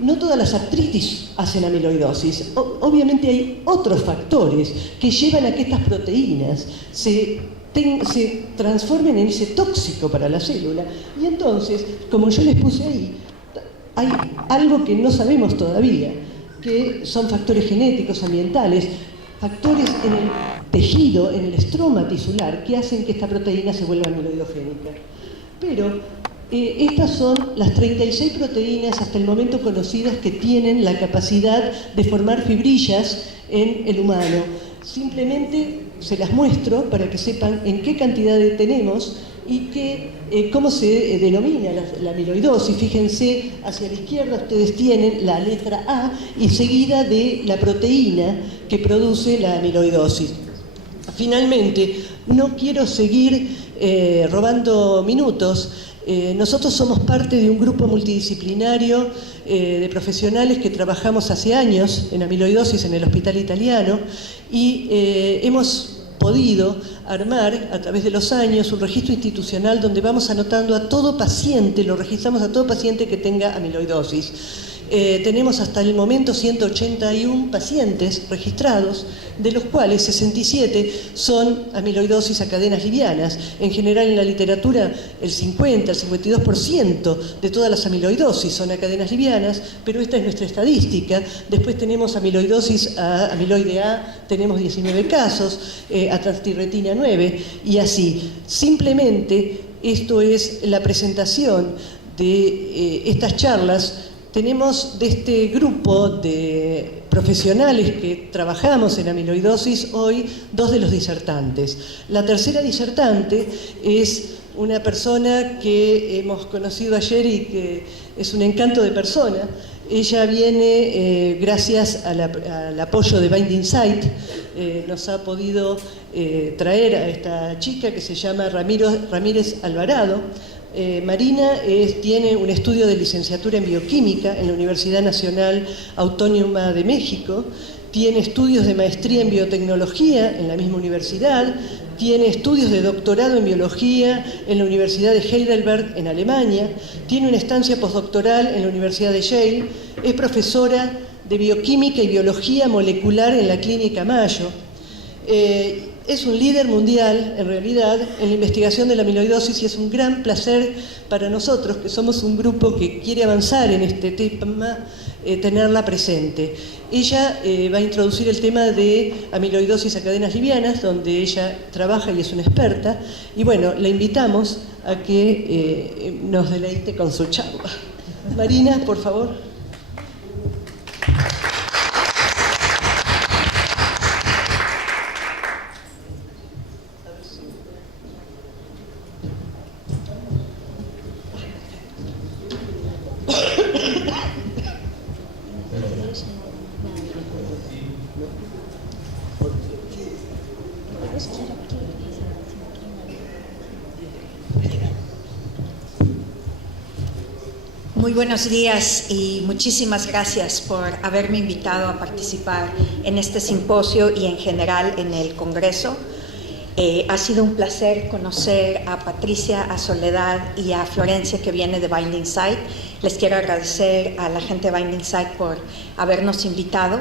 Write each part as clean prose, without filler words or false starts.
no todas las artritis hacen amiloidosis. Obviamente hay otros factores que llevan a que estas proteínas se transformen en ese tóxico para la célula. Y entonces, como yo les puse ahí, hay algo que no sabemos todavía, que son factores genéticos, ambientales, factores en el tejido, en el estroma tisular, que hacen que esta proteína se vuelva amiloidogénica. Pero estas son las 36 proteínas hasta el momento conocidas que tienen la capacidad de formar fibrillas en el humano. Simplemente se las muestro para que sepan en qué cantidad tenemos y cómo se denomina la amiloidosis. Fíjense, hacia la izquierda ustedes tienen la letra A y seguida de la proteína que produce la amiloidosis. Finalmente, no quiero seguir robando minutos. Nosotros somos parte de un grupo multidisciplinario de profesionales que trabajamos hace años en amiloidosis en el Hospital Italiano y hemos podido armar a través de los años un registro institucional donde vamos anotando a todo paciente, lo registramos a todo paciente que tenga amiloidosis. Tenemos hasta el momento 181 pacientes registrados, de los cuales 67 son amiloidosis a cadenas livianas. En general en la literatura el 50, el 52% de todas las amiloidosis son a cadenas livianas, pero esta es nuestra estadística. Después tenemos amiloidosis a amiloide A, tenemos 19 casos, a transtirretina 9 y así. Simplemente esto es la presentación de estas charlas. Tenemos de este grupo de profesionales que trabajamos en amiloidosis hoy 2 de los disertantes. La tercera disertante es una persona que hemos conocido ayer y que es un encanto de persona. Ella viene gracias al apoyo de Binding Site, nos ha podido traer a esta chica que se llama Ramírez Alvarado. Marina tiene un estudio de licenciatura en bioquímica en la Universidad Nacional Autónoma de México, tiene estudios de maestría en biotecnología en la misma universidad, tiene estudios de doctorado en biología en la Universidad de Heidelberg en Alemania, tiene una estancia postdoctoral en la Universidad de Yale, es profesora de bioquímica y biología molecular en la Clínica Mayo. Es un líder mundial, en realidad, en la investigación de la amiloidosis y es un gran placer para nosotros, que somos un grupo que quiere avanzar en este tema, tenerla presente. Ella va a introducir el tema de amiloidosis a cadenas livianas, donde ella trabaja y es una experta, y bueno, la invitamos a que nos deleite con su charla. Marina, por favor. Muy buenos días y muchísimas gracias por haberme invitado a participar en este simposio y en general en el Congreso. Ha sido un placer conocer a Patricia, a Soledad y a Florencia, que viene de Binding Site. Les quiero agradecer a la gente de Binding Site por habernos invitado.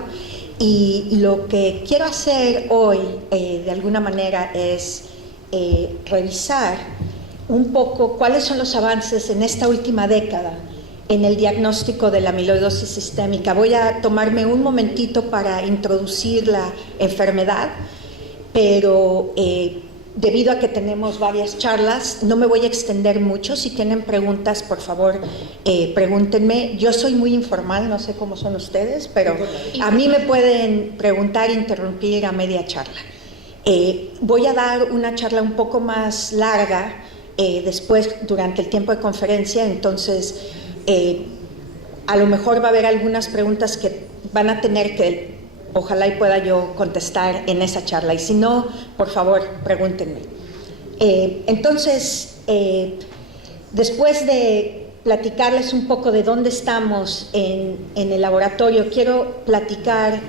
Y lo que quiero hacer hoy, de alguna manera, es revisar un poco cuáles son los avances en esta última década en el diagnóstico de la amiloidosis sistémica. Voy a tomarme un momentito para introducir la enfermedad, pero debido a que tenemos varias charlas, no me voy a extender mucho. Si tienen preguntas, por favor, pregúntenme. Yo soy muy informal, no sé cómo son ustedes, pero a mí me pueden preguntar e interrumpir a media charla. Voy a dar una charla un poco más larga después, durante el tiempo de conferencia, entonces a lo mejor va a haber algunas preguntas que van a tener que, ojalá y pueda yo contestar en esa charla, y si no, por favor, pregúntenme. Entonces, después de platicarles un poco de dónde estamos en el laboratorio, quiero platicar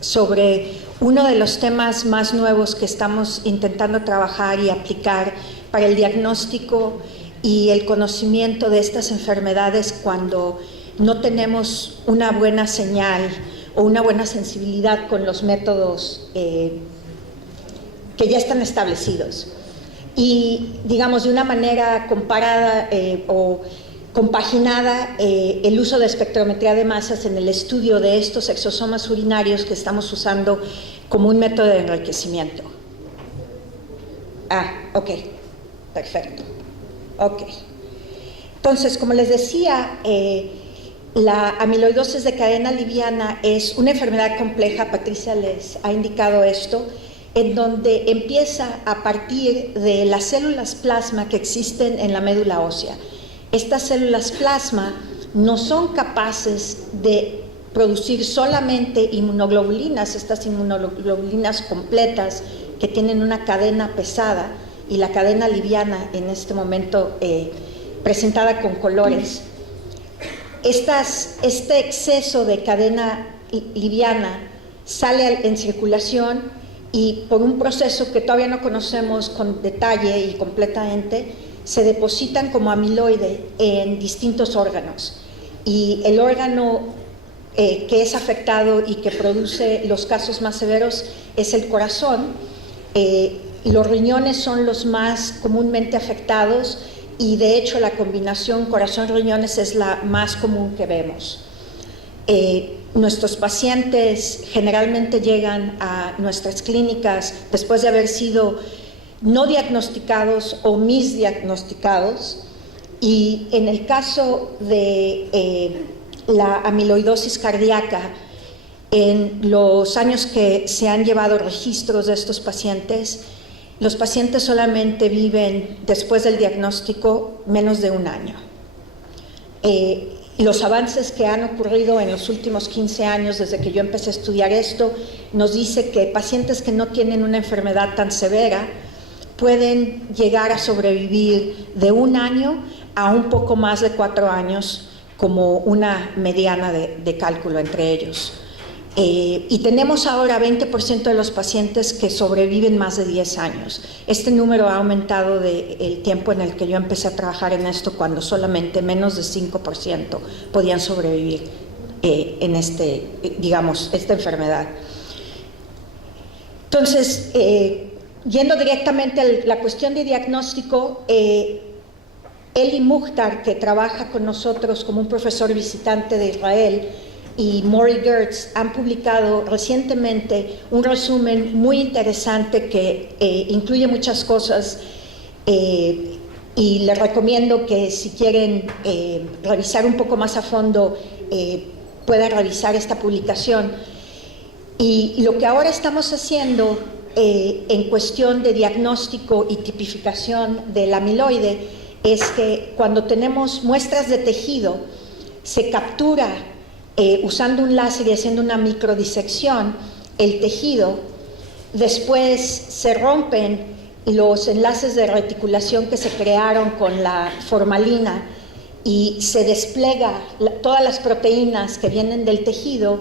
sobre uno de los temas más nuevos que estamos intentando trabajar y aplicar para el diagnóstico y el conocimiento de estas enfermedades cuando no tenemos una buena señal o una buena sensibilidad con los métodos que ya están establecidos. Y, digamos, de una manera comparada o compaginada, el uso de espectrometría de masas en el estudio de estos exosomas urinarios que estamos usando como un método de enriquecimiento. Ok, perfecto. Ok. Entonces, como les decía, la amiloidosis de cadena liviana es una enfermedad compleja, Patricia les ha indicado esto, en donde empieza a partir de las células plasma que existen en la médula ósea. Estas células plasma no son capaces de producir solamente inmunoglobulinas, estas inmunoglobulinas completas que tienen una cadena pesada y la cadena liviana en este momento presentada con colores. Este exceso de cadena liviana sale en circulación y por un proceso que todavía no conocemos con detalle y completamente, se depositan como amiloide en distintos órganos. Y el órgano que es afectado y que produce los casos más severos es el corazón. Los riñones son los más comúnmente afectados y de hecho la combinación corazón-riñones es la más común que vemos. Nuestros pacientes generalmente llegan a nuestras clínicas después de haber sido no diagnosticados o misdiagnosticados, y en el caso de la amiloidosis cardíaca, en los años que se han llevado registros de estos pacientes, los pacientes solamente viven después del diagnóstico menos de un año. Los avances que han ocurrido en los últimos 15 años, desde que yo empecé a estudiar esto, nos dice que pacientes que no tienen una enfermedad tan severa pueden llegar a sobrevivir de un año a un poco más de 4 años como una mediana de cálculo entre ellos. Y tenemos ahora 20% de los pacientes que sobreviven más de 10 años. Este número ha aumentado del tiempo en el que yo empecé a trabajar en esto, cuando solamente menos de 5% podían sobrevivir en esta enfermedad. Entonces, yendo directamente a la cuestión de diagnóstico, Eli Mukhtar, que trabaja con nosotros como un profesor visitante de Israel, y Mori Gertz han publicado recientemente un resumen muy interesante que incluye muchas cosas, y les recomiendo que si quieren revisar un poco más a fondo puedan revisar esta publicación. Y lo que ahora estamos haciendo en cuestión de diagnóstico y tipificación del amiloide es que cuando tenemos muestras de tejido se captura usando un láser y haciendo una microdisección el tejido. Después se rompen los enlaces de reticulación que se crearon con la formalina y se despliega todas las proteínas que vienen del tejido,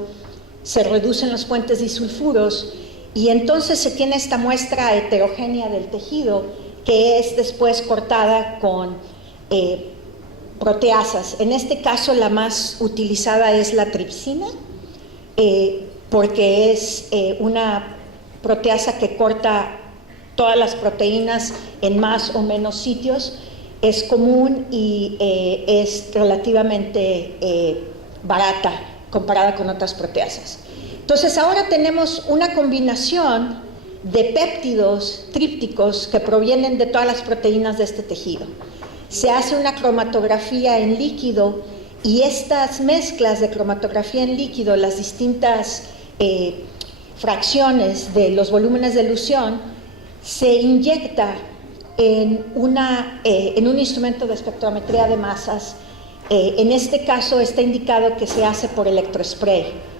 se reducen los puentes disulfuros y entonces se tiene esta muestra heterogénea del tejido que es después cortada con proteasas. En este caso la más utilizada es la tripsina, porque es una proteasa que corta todas las proteínas en más o menos sitios, es común y es relativamente barata comparada con otras proteasas. Entonces ahora tenemos una combinación de péptidos trípticos que provienen de todas las proteínas de este tejido. Se hace una cromatografía en líquido y estas mezclas de cromatografía en líquido, las distintas fracciones de los volúmenes de elusión, se inyecta en un instrumento de espectrometría de masas. En este caso está indicado que se hace por electrospray.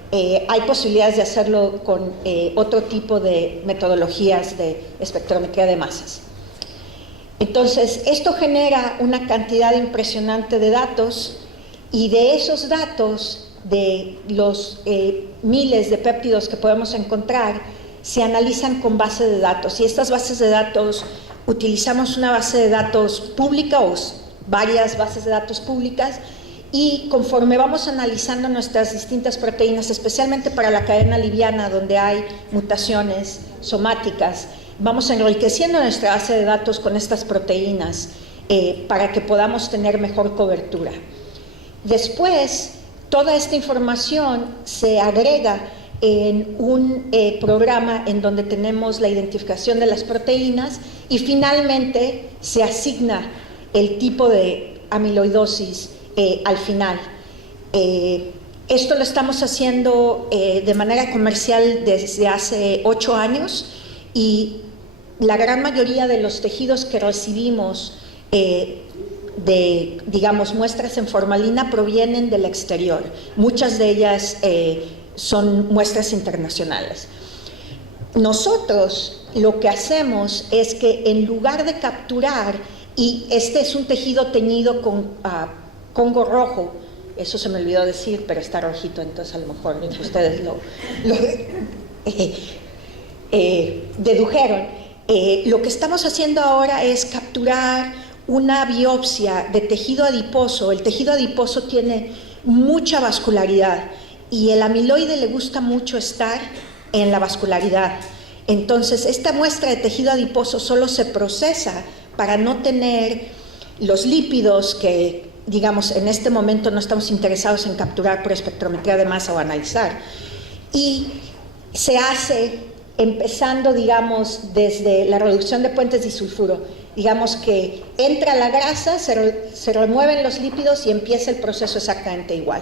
Hay posibilidades de hacerlo con otro tipo de metodologías de espectrometría de masas. Entonces, esto genera una cantidad impresionante de datos y de esos datos, de los miles de péptidos que podemos encontrar, se analizan con base de datos. Y estas bases de datos, utilizamos una base de datos pública o varias bases de datos públicas Y conforme vamos analizando nuestras distintas proteínas, especialmente para la cadena liviana, donde hay mutaciones somáticas, vamos enriqueciendo nuestra base de datos con estas proteínas para que podamos tener mejor cobertura. Después, toda esta información se agrega en un programa en donde tenemos la identificación de las proteínas y finalmente se asigna el tipo de amiloidosis al final. Esto lo estamos haciendo de manera comercial desde hace 8 años y la gran mayoría de los tejidos que recibimos de, digamos, muestras en formalina provienen del exterior. Muchas de ellas son muestras internacionales. Nosotros lo que hacemos es que en lugar de capturar, y este es un tejido teñido con Congo rojo, eso se me olvidó decir, pero está rojito, entonces a lo mejor ustedes lo dedujeron. Lo que estamos haciendo ahora es capturar una biopsia de tejido adiposo. El tejido adiposo tiene mucha vascularidad y el amiloide le gusta mucho estar en la vascularidad. Entonces, esta muestra de tejido adiposo solo se procesa para no tener los lípidos que, digamos, en este momento no estamos interesados en capturar por espectrometría de masa o analizar. Y se hace empezando, digamos, desde la reducción de puentes disulfuro. Digamos que entra la grasa, se remueven los lípidos y empieza el proceso exactamente igual.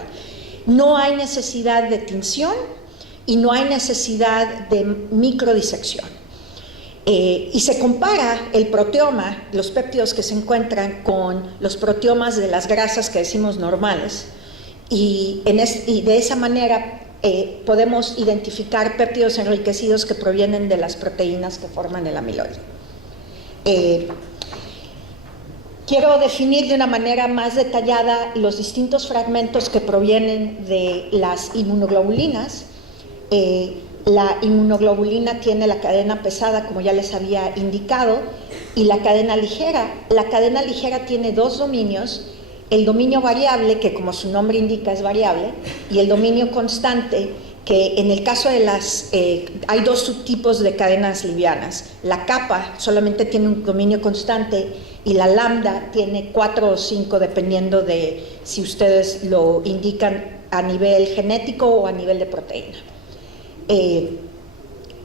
No hay necesidad de tinción y no hay necesidad de microdisección. Y se compara el proteoma, los péptidos que se encuentran, con los proteomas de las grasas que decimos normales, y de esa manera podemos identificar péptidos enriquecidos que provienen de las proteínas que forman el amiloide. Quiero definir de una manera más detallada los distintos fragmentos que provienen de las inmunoglobulinas. La inmunoglobulina tiene la cadena pesada, como ya les había indicado, y la cadena ligera. La cadena ligera tiene 2 dominios, el dominio variable, que como su nombre indica es variable, y el dominio constante, que en el caso de las... hay 2 subtipos de cadenas livianas. La kappa solamente tiene un dominio constante y la lambda tiene 4 o 5, dependiendo de si ustedes lo indican a nivel genético o a nivel de proteína.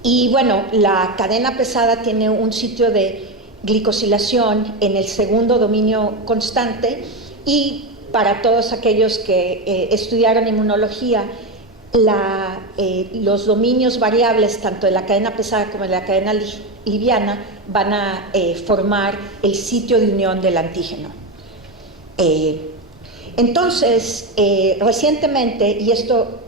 Y bueno, la cadena pesada tiene un sitio de glicosilación en el segundo dominio constante, y para todos aquellos que estudiaron inmunología, los dominios variables tanto de la cadena pesada como de la cadena liviana van a formar el sitio de unión del antígeno. Entonces, recientemente, y esto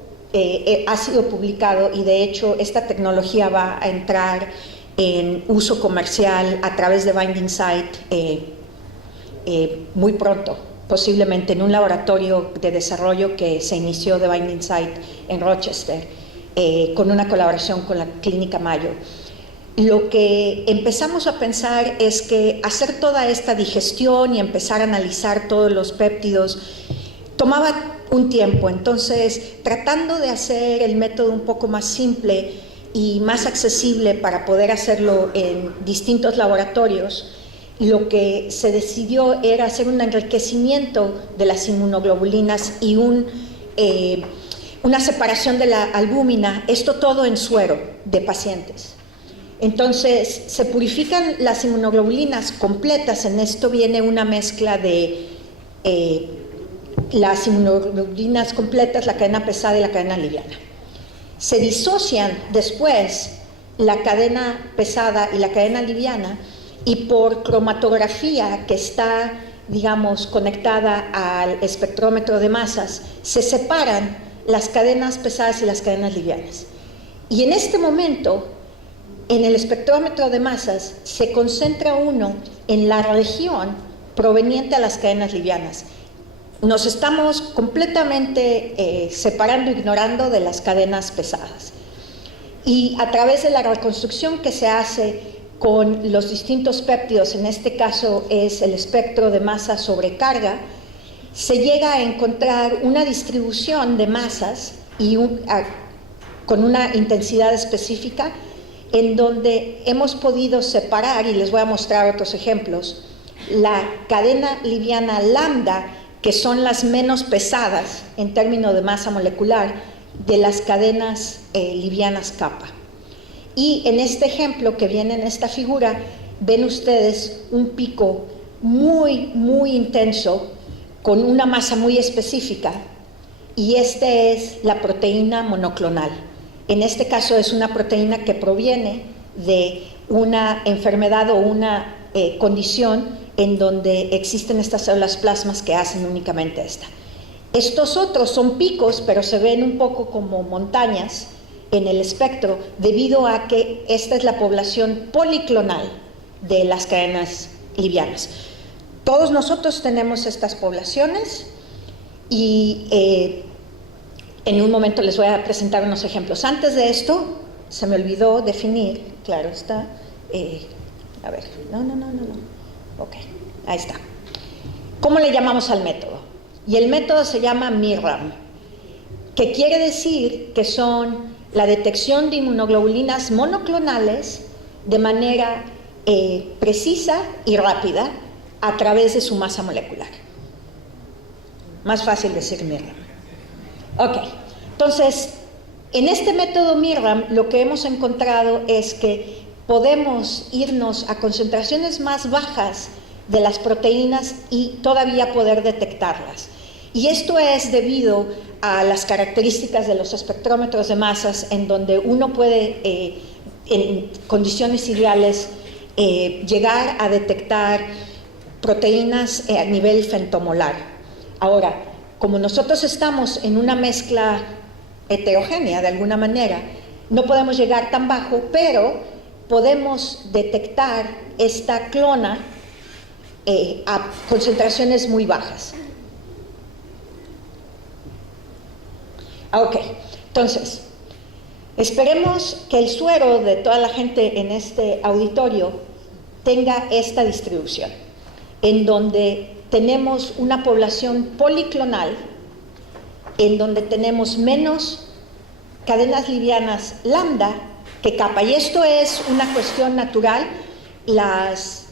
ha sido publicado, y de hecho esta tecnología va a entrar en uso comercial a través de Binding Site muy pronto, posiblemente en un laboratorio de desarrollo que se inició de Binding Site en Rochester, con una colaboración con la Clínica Mayo. Lo que empezamos a pensar es que hacer toda esta digestión y empezar a analizar todos los péptidos tomaba un tiempo. Entonces, tratando de hacer el método un poco más simple y más accesible para poder hacerlo en distintos laboratorios, lo que se decidió era hacer un enriquecimiento de las inmunoglobulinas y una separación de la albúmina, esto todo en suero de pacientes. Entonces, se purifican las inmunoglobulinas completas. En esto viene una mezcla de las inmunoglobulinas completas, la cadena pesada y la cadena liviana. Se disocian después la cadena pesada y la cadena liviana, y por cromatografía que está, digamos, conectada al espectrómetro de masas, se separan las cadenas pesadas y las cadenas livianas. Y en este momento, en el espectrómetro de masas, se concentra uno en la región proveniente a las cadenas livianas. Nos estamos completamente separando, ignorando de las cadenas pesadas. Y a través de la reconstrucción que se hace con los distintos péptidos, en este caso es el espectro de masa sobre carga, se llega a encontrar una distribución de masas y con una intensidad específica, en donde hemos podido separar, y les voy a mostrar otros ejemplos, la cadena liviana lambda, que son las menos pesadas en términos de masa molecular, de las cadenas livianas kappa. Y en este ejemplo que viene en esta figura, ven ustedes un pico muy, muy intenso, con una masa muy específica, y esta es la proteína monoclonal. En este caso es una proteína que proviene de una enfermedad o una condición en donde existen estas células plasmas que hacen únicamente esta. Estos otros son picos, pero se ven un poco como montañas en el espectro, debido a que esta es la población policlonal de las cadenas livianas. Todos nosotros tenemos estas poblaciones y en un momento les voy a presentar unos ejemplos. Antes de esto, se me olvidó definir, claro está, a ver, no, ok, ahí está. ¿Cómo le llamamos al método? Y el método se llama MIRAM, que quiere decir que son la detección de inmunoglobulinas monoclonales de manera precisa y rápida a través de su masa molecular. Más fácil decir MIRAM. Ok, entonces, en este método MIRAM lo que hemos encontrado es que podemos irnos a concentraciones más bajas de las proteínas y todavía poder detectarlas. Y esto es debido a las características de los espectrómetros de masas, en donde uno puede, en condiciones ideales, llegar a detectar proteínas a nivel femtomolar. Ahora, como nosotros estamos en una mezcla heterogénea de alguna manera, no podemos llegar tan bajo, pero podemos detectar esta clona a concentraciones muy bajas. Ok, entonces, esperemos que el suero de toda la gente en este auditorio tenga esta distribución, en donde tenemos una población policlonal, en donde tenemos menos cadenas livianas lambda que kappa. Y esto es una cuestión natural. Las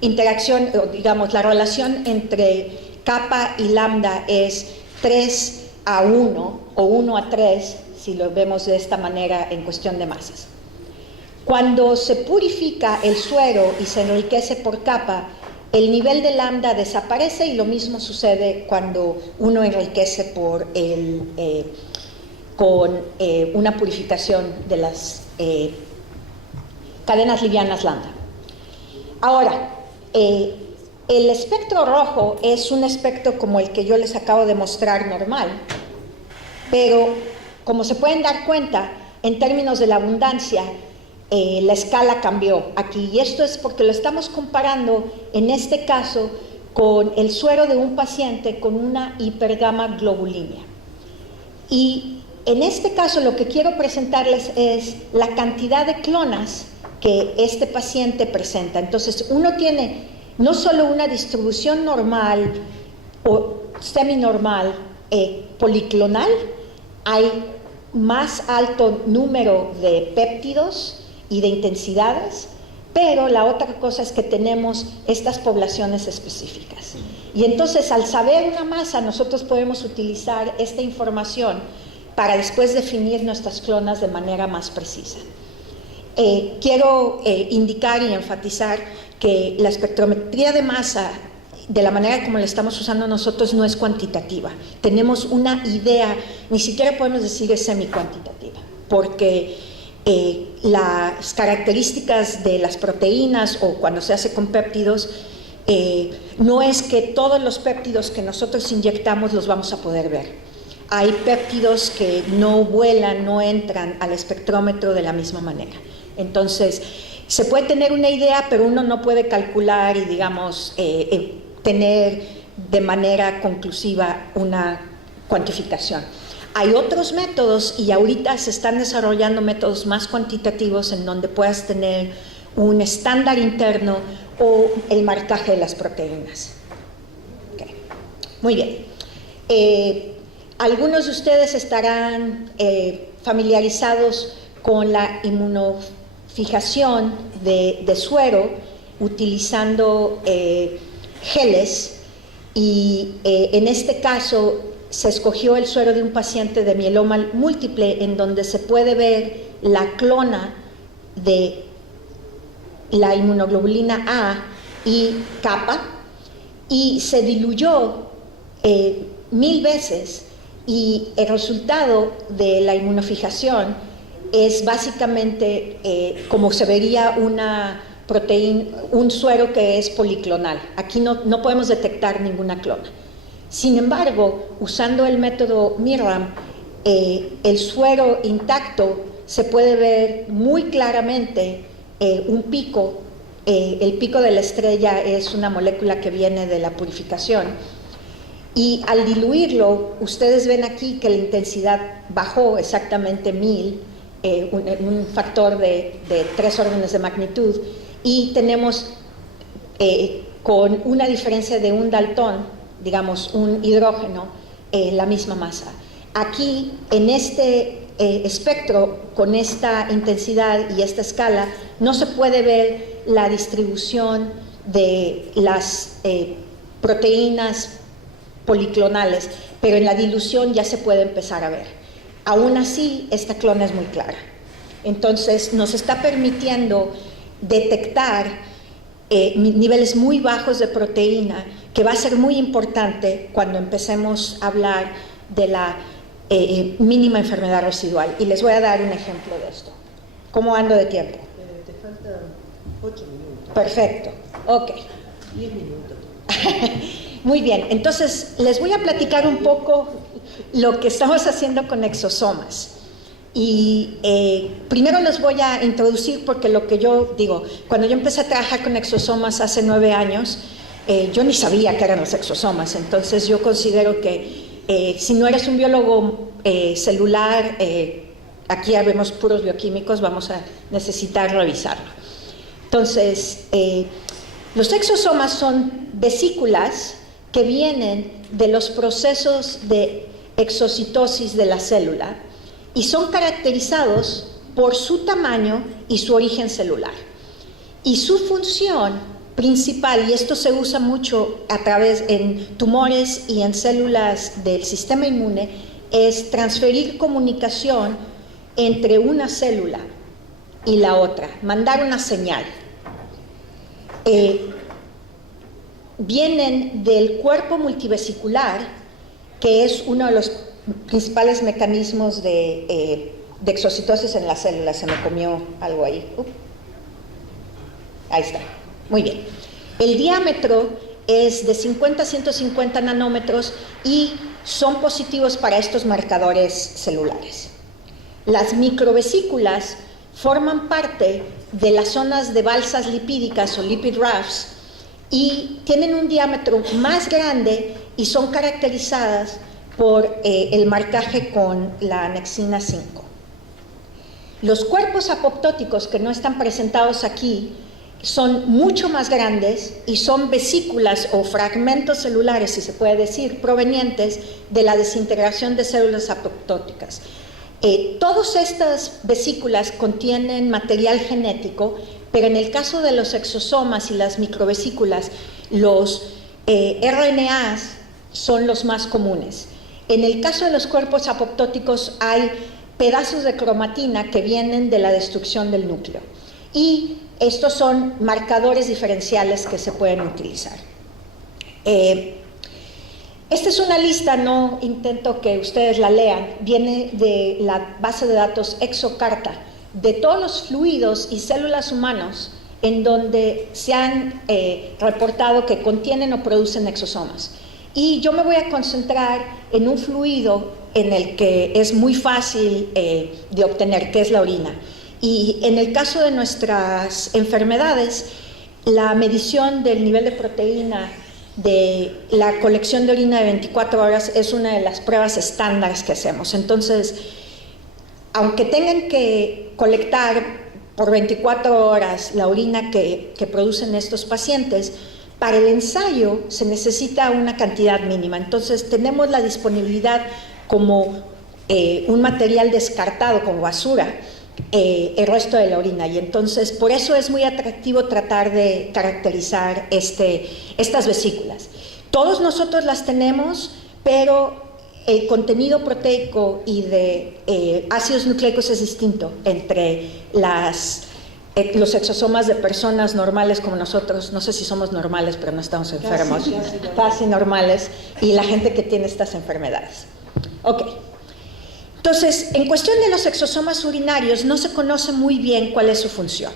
interacción, o digamos, la relación entre kappa y lambda es 3:1 o 1:3, si lo vemos de esta manera en cuestión de masas. Cuando se purifica el suero y se enriquece por kappa, el nivel de lambda desaparece, y lo mismo sucede cuando uno enriquece por con una purificación de las cadenas livianas lambda. Ahora, el espectro rojo es un espectro como el que yo les acabo de mostrar, normal, pero como se pueden dar cuenta, en términos de la abundancia, la escala cambió aquí, y esto es porque lo estamos comparando en este caso con el suero de un paciente con una hipergamaglobulinemia. Y en este caso lo que quiero presentarles es la cantidad de clonas que este paciente presenta. Entonces uno tiene no solo una distribución normal o seminormal, policlonal, hay más alto número de péptidos y de intensidades, pero la otra cosa es que tenemos estas poblaciones específicas. Y entonces, al saber una masa, nosotros podemos utilizar esta información para después definir nuestras clonas de manera más precisa. Quiero indicar y enfatizar que la espectrometría de masa, de la manera como la estamos usando nosotros, no es cuantitativa. Tenemos una idea, ni siquiera podemos decir es semi-cuantitativa, porque las características de las proteínas, o cuando se hace con péptidos, no es que todos los péptidos que nosotros inyectamos los vamos a poder ver. Hay péptidos que no vuelan, no entran al espectrómetro de la misma manera. Entonces, se puede tener una idea, pero uno no puede calcular y, digamos, tener de manera conclusiva una cuantificación. Hay otros métodos, y ahorita se están desarrollando métodos más cuantitativos en donde puedas tener un estándar interno o el marcaje de las proteínas. Okay. Muy bien. Algunos de ustedes estarán familiarizados con la inmunofijación de suero utilizando geles, y en este caso se escogió el suero de un paciente de mieloma múltiple, en donde se puede ver la clona de la inmunoglobulina A y kappa, y se diluyó 1000 veces, y el resultado de la inmunofijación es básicamente como se vería una proteína, un suero que es policlonal. Aquí no podemos detectar ninguna clona. Sin embargo, usando el método MIRAM, el suero intacto se puede ver muy claramente un pico. El pico de la estrella es una molécula que viene de la purificación, y al diluirlo, ustedes ven aquí que la intensidad bajó exactamente 1000, un factor de 3 órdenes de magnitud, y tenemos con una diferencia de un daltón, digamos un hidrógeno, la misma masa. Aquí, en este espectro, con esta intensidad y esta escala, no se puede ver la distribución de las proteínas policlonales, pero en la dilución ya se puede empezar a ver. Aún así, esta clona es muy clara. Entonces, nos está permitiendo detectar niveles muy bajos de proteína, que va a ser muy importante cuando empecemos a hablar de la mínima enfermedad residual. Y les voy a dar un ejemplo de esto. ¿Cómo ando de tiempo? Te faltan 8 minutos. Perfecto, ok. 10 minutos. Muy bien, entonces les voy a platicar un poco lo que estamos haciendo con exosomas. Y primero les voy a introducir, porque lo que yo digo, cuando yo empecé a trabajar con exosomas hace 9 años, yo ni sabía qué eran los exosomas. Entonces yo considero que si no eres un biólogo celular, aquí vemos puros bioquímicos, vamos a necesitar revisarlo. Entonces, los exosomas son vesículas que vienen de los procesos de exocitosis de la célula, y son caracterizados por su tamaño y su origen celular. Y su función principal, y esto se usa mucho a través en tumores y en células del sistema inmune, es transferir comunicación entre una célula y la otra, mandar una señal. Vienen del cuerpo multivesicular, que es uno de los principales mecanismos de exocitosis en las células. Se me comió algo ahí. Ahí está. Muy bien. El diámetro es de 50 a 150 nanómetros y son positivos para estos marcadores celulares. Las microvesículas forman parte de las zonas de balsas lipídicas o lipid rafts, y tienen un diámetro más grande y son caracterizadas por el marcaje con la anexina 5. Los cuerpos apoptóticos, que no están presentados aquí, son mucho más grandes y son vesículas o fragmentos celulares, si se puede decir, provenientes de la desintegración de células apoptóticas. Todas estas vesículas contienen material genético, pero en el caso de los exosomas y las microvesículas, los RNAs son los más comunes. En el caso de los cuerpos apoptóticos hay pedazos de cromatina que vienen de la destrucción del núcleo, y estos son marcadores diferenciales que se pueden utilizar. Esta es una lista, no intento que ustedes la lean, viene de la base de datos ExoCarta, de todos los fluidos y células humanos en donde se han reportado que contienen o producen exosomas. Y yo me voy a concentrar en un fluido en el que es muy fácil de obtener, que es la orina. Y en el caso de nuestras enfermedades, la medición del nivel de proteína de la colección de orina de 24 horas es una de las pruebas estándares que hacemos. Entonces, aunque tengan que colectar por 24 horas la orina que producen estos pacientes, Para el ensayo se necesita una cantidad mínima, entonces tenemos la disponibilidad como un material descartado, como basura, el resto de la orina, y entonces por eso es muy atractivo tratar de caracterizar estas vesículas. Todos nosotros las tenemos, pero el contenido proteico y de ácidos nucleicos es distinto entre los exosomas de personas normales como nosotros, no sé si somos normales, pero no estamos enfermos, casi normales, y la gente que tiene estas enfermedades. Ok. Entonces, en cuestión de los exosomas urinarios, no se conoce muy bien cuál es su función.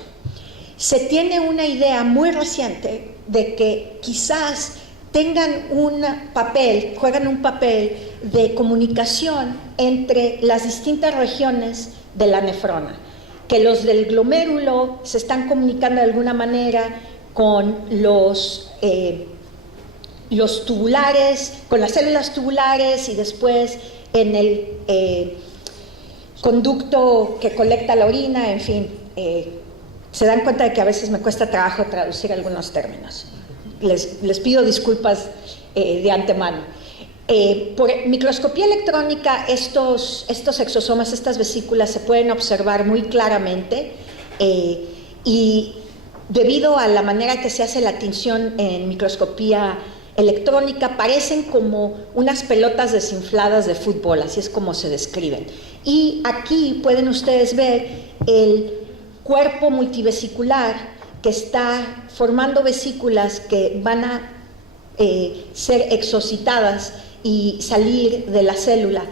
Se tiene una idea muy reciente de que quizás juegan un papel de comunicación entre las distintas regiones de la nefrona, que los del glomérulo se están comunicando de alguna manera con los tubulares, con las células tubulares, y después en el conducto que colecta la orina, en fin, se dan cuenta de que a veces me cuesta trabajo traducir algunos términos. Les pido disculpas de antemano. Por microscopía electrónica, estos exosomas, estas vesículas, se pueden observar muy claramente, y debido a la manera que se hace la tinción en microscopía electrónica, parecen como unas pelotas desinfladas de fútbol, así es como se describen. Y aquí pueden ustedes ver el cuerpo multivesicular que está formando vesículas que van a ser exocitadas y salir de la célula.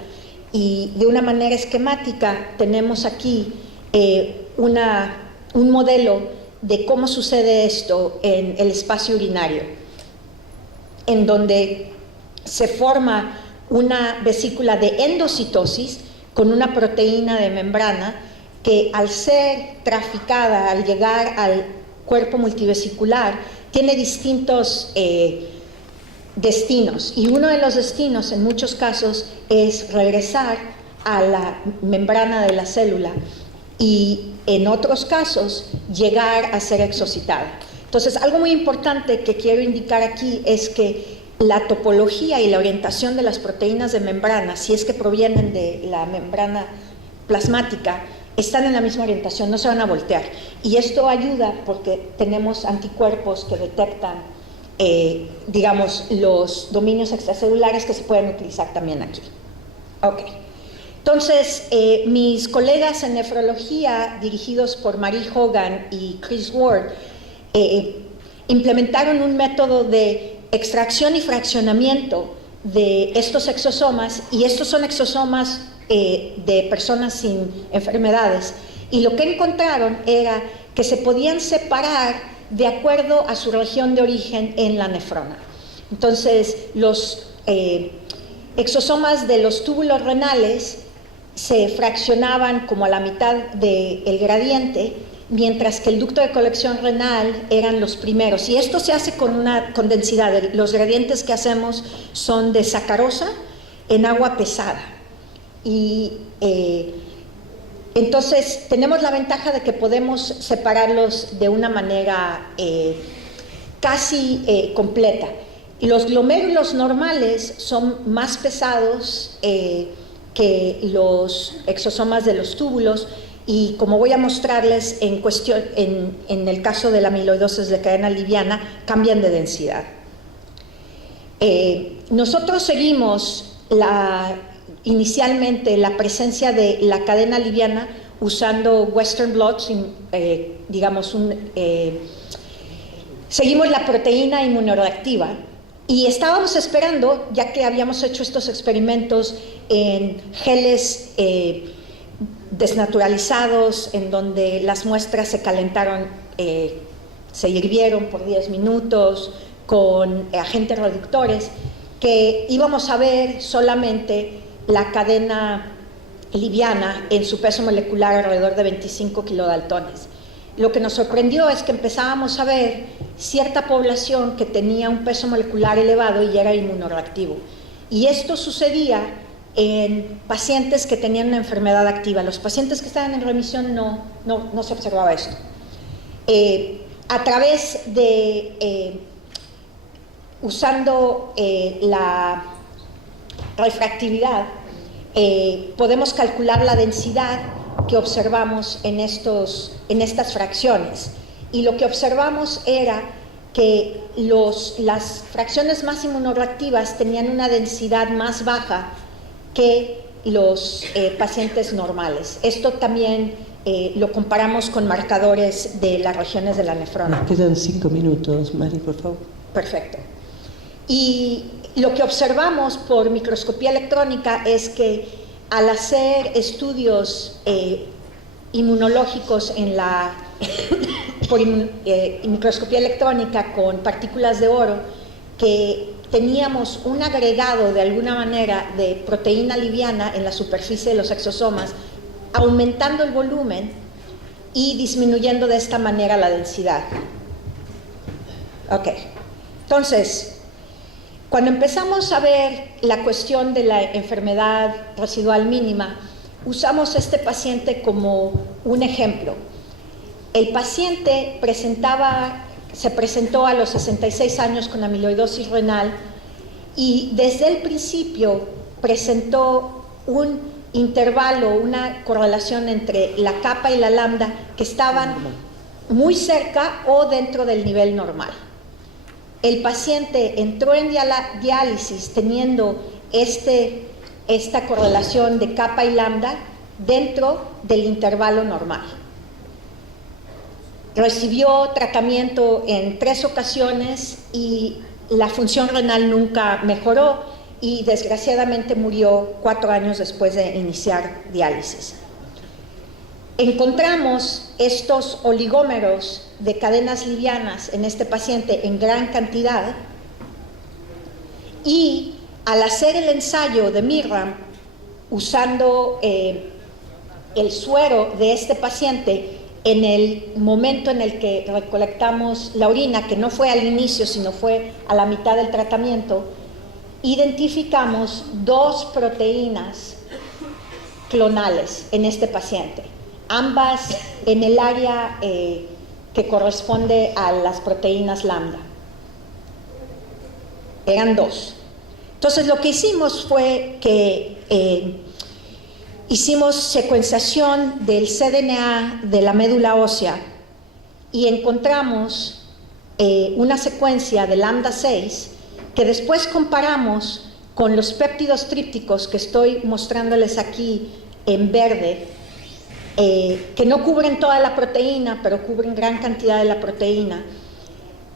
Y de una manera esquemática tenemos aquí un modelo de cómo sucede esto en el espacio urinario, en donde se forma una vesícula de endocitosis con una proteína de membrana que, al ser traficada, al llegar al cuerpo multivesicular, tiene distintos destinos, y uno de los destinos en muchos casos es regresar a la membrana de la célula, y en otros casos llegar a ser exocitada. Entonces, algo muy importante que quiero indicar aquí es que la topología y la orientación de las proteínas de membrana, si es que provienen de la membrana plasmática, están en la misma orientación, no se van a voltear. Y esto ayuda porque tenemos anticuerpos que detectan, digamos, los dominios extracelulares que se pueden utilizar también aquí. Ok. Entonces, mis colegas en nefrología, dirigidos por Marie Hogan y Chris Ward, implementaron un método de extracción y fraccionamiento de estos exosomas, y estos son exosomas de personas sin enfermedades, y lo que encontraron era que se podían separar de acuerdo a su región de origen en la nefrona. Entonces, los exosomas de los túbulos renales se fraccionaban como a la mitad del gradiente, mientras que el ducto de colección renal eran los primeros, y esto se hace con densidad. Los gradientes que hacemos son de sacarosa en agua pesada, y entonces tenemos la ventaja de que podemos separarlos de una manera casi completa. Los glomérulos normales son más pesados que los exosomas de los túbulos, y como voy a mostrarles en el caso de la amiloidosis de cadena liviana, cambian de densidad. Nosotros seguimos inicialmente la presencia de la cadena liviana usando Western blot, digamos, seguimos la proteína inmunoreactiva, y estábamos esperando, ya que habíamos hecho estos experimentos en geles desnaturalizados, en donde las muestras se calentaron, se hirvieron por 10 minutos con agentes reductores, que íbamos a ver solamente la cadena liviana en su peso molecular alrededor de 25 kilodaltones. Lo que nos sorprendió es que empezábamos a ver cierta población que tenía un peso molecular elevado y era inmunoreactivo. Y esto sucedía en pacientes que tenían una enfermedad activa. Los pacientes que estaban en remisión no se observaba esto. A través de usando la refractividad, podemos calcular la densidad que observamos en estas fracciones. Y lo que observamos era que las fracciones más inmunoreactivas tenían una densidad más baja que los pacientes normales. Esto también lo comparamos con marcadores de las regiones de la nefrona. Nos quedan 5 minutos, Mari, por favor. Perfecto. Y lo que observamos por microscopía electrónica es que al hacer estudios inmunológicos por microscopía electrónica con partículas de oro, que teníamos un agregado de alguna manera de proteína liviana en la superficie de los exosomas, aumentando el volumen y disminuyendo de esta manera la densidad. Ok, entonces, cuando empezamos a ver la cuestión de la enfermedad residual mínima, usamos este paciente como un ejemplo. El paciente se presentó a los 66 años con amiloidosis renal y desde el principio presentó un intervalo, una correlación entre la kappa y la lambda que estaban muy cerca o dentro del nivel normal. El paciente entró en diálisis teniendo esta correlación de kappa y lambda dentro del intervalo normal. Recibió tratamiento en 3 ocasiones y la función renal nunca mejoró y desgraciadamente murió 4 años después de iniciar diálisis. Encontramos estos oligómeros de cadenas livianas en este paciente en gran cantidad y al hacer el ensayo de Mirram usando el suero de este paciente en el momento en el que recolectamos la orina, que no fue al inicio sino fue a la mitad del tratamiento, identificamos 2 proteínas clonales en este paciente, ambas en el área que corresponde a las proteínas lambda. Eran 2. Entonces lo que hicimos fue que hicimos secuenciación del cDNA de la médula ósea y encontramos una secuencia de lambda 6 que después comparamos con los péptidos trípticos que estoy mostrándoles aquí en verde, que no cubren toda la proteína, pero cubren gran cantidad de la proteína.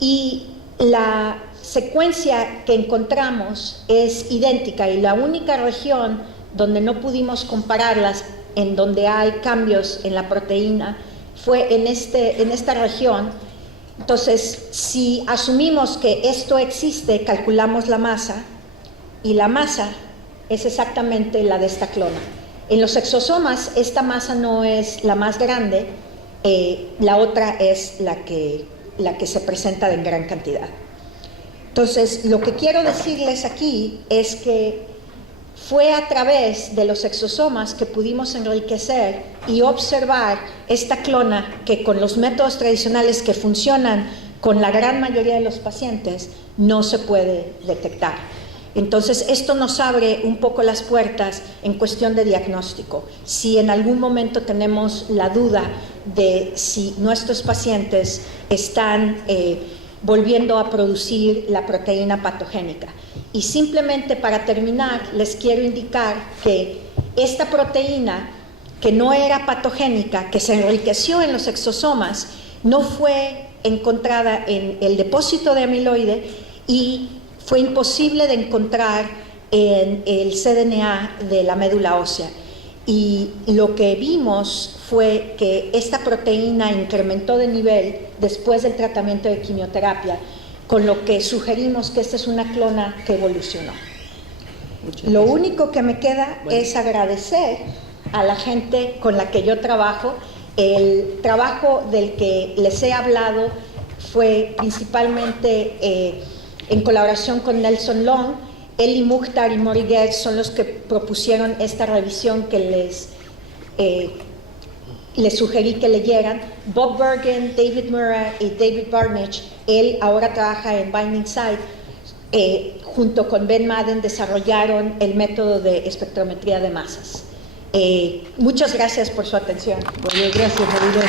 Y la secuencia que encontramos es idéntica y la única región donde no pudimos compararlas, en donde hay cambios en la proteína, fue en esta región. Entonces, si asumimos que esto existe, calculamos la masa, y la masa es exactamente la de esta clona. En los exosomas, esta masa no es la más grande, la otra es la que se presenta en gran cantidad. Entonces, lo que quiero decirles aquí es que fue a través de los exosomas que pudimos enriquecer y observar esta clona que con los métodos tradicionales que funcionan con la gran mayoría de los pacientes no se puede detectar. Entonces, esto nos abre un poco las puertas en cuestión de diagnóstico. Si en algún momento tenemos la duda de si nuestros pacientes están volviendo a producir la proteína patogénica. Y simplemente para terminar, les quiero indicar que esta proteína, que no era patogénica, que se enriqueció en los exosomas, no fue encontrada en el depósito de amiloide y fue imposible de encontrar en el cDNA de la médula ósea. Y lo que vimos fue que esta proteína incrementó de nivel después del tratamiento de quimioterapia, con lo que sugerimos que esta es una clona que evolucionó. Lo único que me queda es agradecer a la gente con la que yo trabajo. El trabajo del que les he hablado fue principalmente en colaboración con Nelson Long. Eli Mukhtar y Mori Gertz son los que propusieron esta revisión que les sugerí que leyeran. Bob Bergen, David Murray y David Barnich, él ahora trabaja en Binding Site, junto con Ben Madden, desarrollaron el método de espectrometría de masas. Muchas gracias por su atención. Bueno, gracias, Marina.